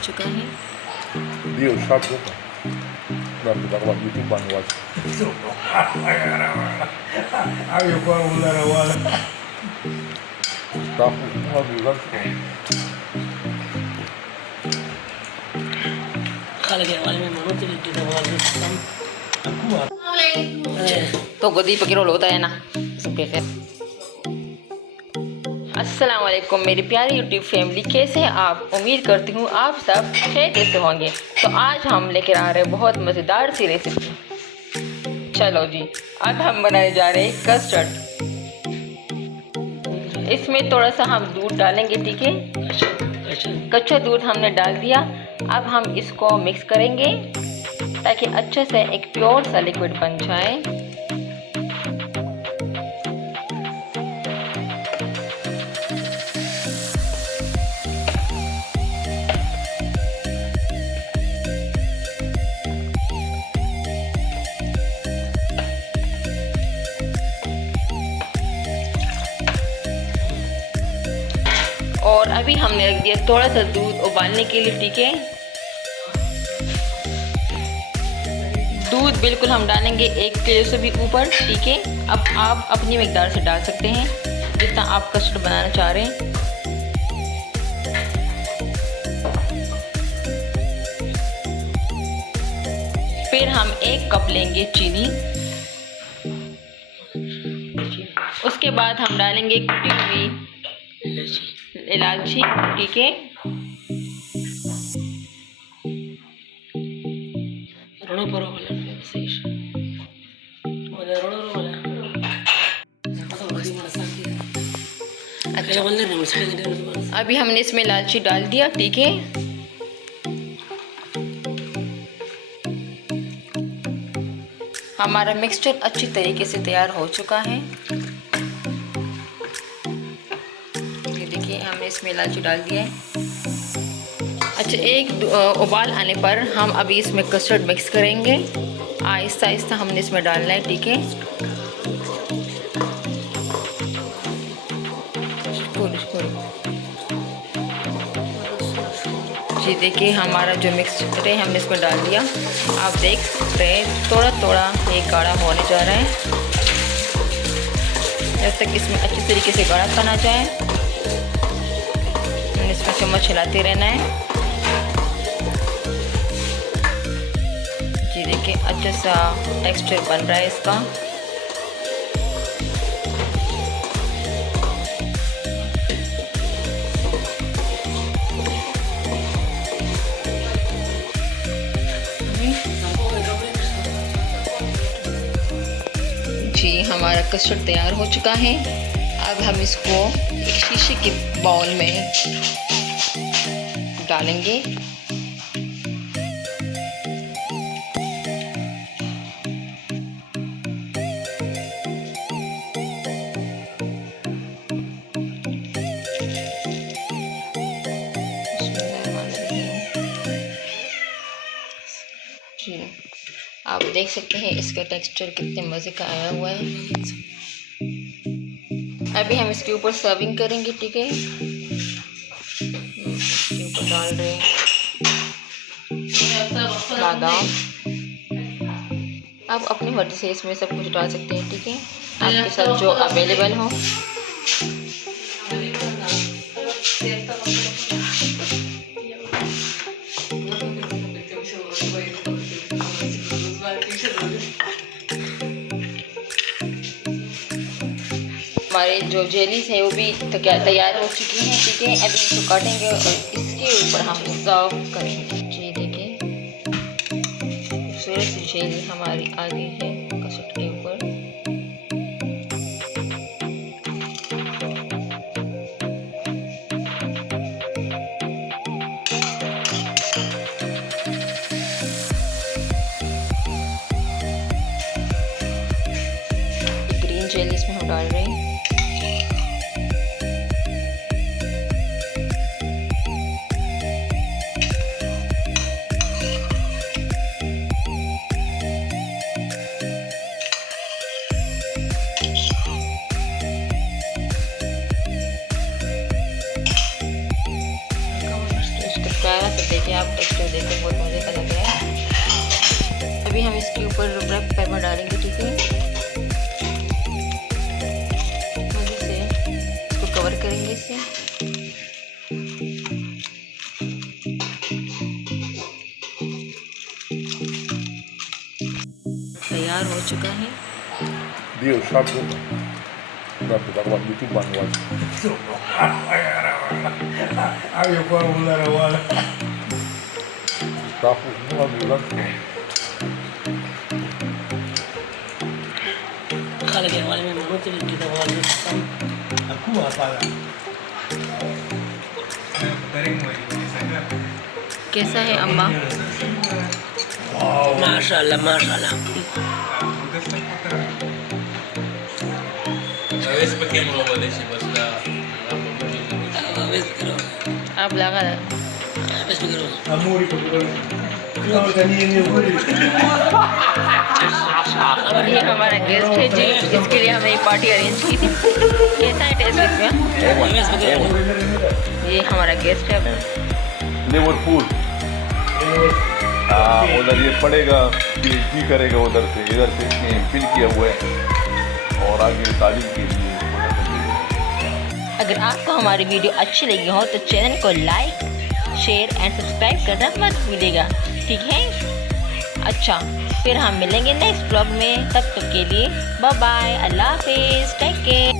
चुका है। Dio shot boca. Grabe ka kawag YouTube ban was. Ayaw ko ang wala. Tapo mga bilang ko. Kala kaya wala may manot ulit dito wala sa aku तो गोदी पकड़ो होता है ना सबके खैर। अस्सलाम वालेकुम मेरी प्यारी यूट्यूब फैमिली, कैसे हैं आप? उम्मीद करती हूँ आप सब खैरियत से होंगे। तो आज हम लेकर आ रहे हैं बहुत मज़ेदार सी रेसिपी। चलो जी, अब हम बनाने जा रहे हैं कस्टर्ड। इसमें थोड़ा सा हम दूध डालेंगे, ठीक है? कच्चा दूध हमने डाल दिया। अब हम इसको मिक्स करेंगे ताकि अच्छे से एक प्योर सा लिक्विड बन जाए। और अभी हमने रख दिया थोड़ा सा दूध उबालने के लिए, ठीक है? दूध बिल्कुल हम डालेंगे 1 किलो से भी ऊपर, ठीक है? अब आप अपनी मिकदार से डाल सकते हैं जितना आप कस्टर्ड बनाना चाह रहे हैं। फिर हम 1 कप लेंगे चीनी। उसके बाद हम डालेंगे कुटी हुई इलायची, ठीक है? रणो परो वाला सही वाला रणो वाला तो बड़ी बड़ा शांति। अच्छा वाले रणो से अभी हमने इसमें इलायची डाल दिया, ठीक है? हमारा मिक्सचर अच्छी तरीके से तैयार हो चुका है। ये देखिए हमने इसमें इलायची डाल दिया है। अच्छा, एक उबाल आने पर हम अभी इसमें कस्टर्ड मिक्स करेंगे। आहिस्ता आहिस्ता हमने इसमें डालना है, ठीक है? जी देखिए हमारा जो मिक्सचर है हमने इसमें डाल दिया। आप देख सकते हैं थोड़ा थोड़ा ये गाढ़ा होने जा रहा है। जब तक इसमें अच्छी तरीके से गाढ़ापन आ जाए हमने इसमें चम्मच हिलाते रहना है। जी देखिए अच्छा सा टेक्सचर बन रहा है इसका। जी हमारा कस्टर्ड तैयार हो चुका है। अब हम इसको एक शीशे के बाउल में डालेंगे। जी आप देख सकते हैं इसका टेक्सचर कितने मज़े का आया हुआ है। अभी हम इसके ऊपर सर्विंग करेंगे, ठीक है? इसके ऊपर डाल रहे हैं बादाम। आप अपनी मर्जी से इसमें सब कुछ डाल सकते हैं, ठीक है? आपके साथ जो अवेलेबल हो। हमारे जो जेलीज है वो भी तैयार हो चुकी हैं, ठीक है? अभी इसको काटेंगे और इसके ऊपर हम सर्व करेंगे। जी देखिए खूबसूरत सी जेली हमारी आ गई है कस्टर्ड के ऊपर। ग्रीन जेली इसमें हम डाल रहे हैं। आप टेक्सचर देखें, बहुत मज़े का लग रहा है। अभी हम इसके ऊपर ब्लैक पेपर डालेंगे, ठीक है। मज़े से इसको कवर करेंगे इससे। तैयार हो चुका है। Dio, sharp boca. Guarda, da qua YouTube vanno Ayo kwa ulara wala. Tapo, não vai खा लगे वाले में मनो तो लिट्टी दवा वाले Aku apa lah? Kering lagi sana. कैसा है अम्मा? Wow. माशाल्लाह माशाल्लाह। Aveți pe chemul o văd și vă sta वैसे करो आप लगा वैसे करो। Amuri ko ko. Kau tani ni uri. और ये हमारा गेस्ट है जी, इसके लिए हमने पार्टी अरेंज की थी। कैसा है टेस्ट इसमें? वैसे करो। ये हमारा गेस्ट है। लिवरपूल। हाँ, उधर ये पढ़ेगा, PhD करेगा उधर से, इधर से इसने MPhil किया हुआ है और आगे तालीम के लिए। अगर आपको हमारी वीडियो अच्छी लगी हो तो चैनल को लाइक, शेयर एंड सब्सक्राइब करना मत भूलिएगा, ठीक है। अच्छा, फिर हम मिलेंगे नेक्स्ट ब्लॉग में, तब तक के लिए बाय बाय, अल्लाह हाफिज़, टेक केयर।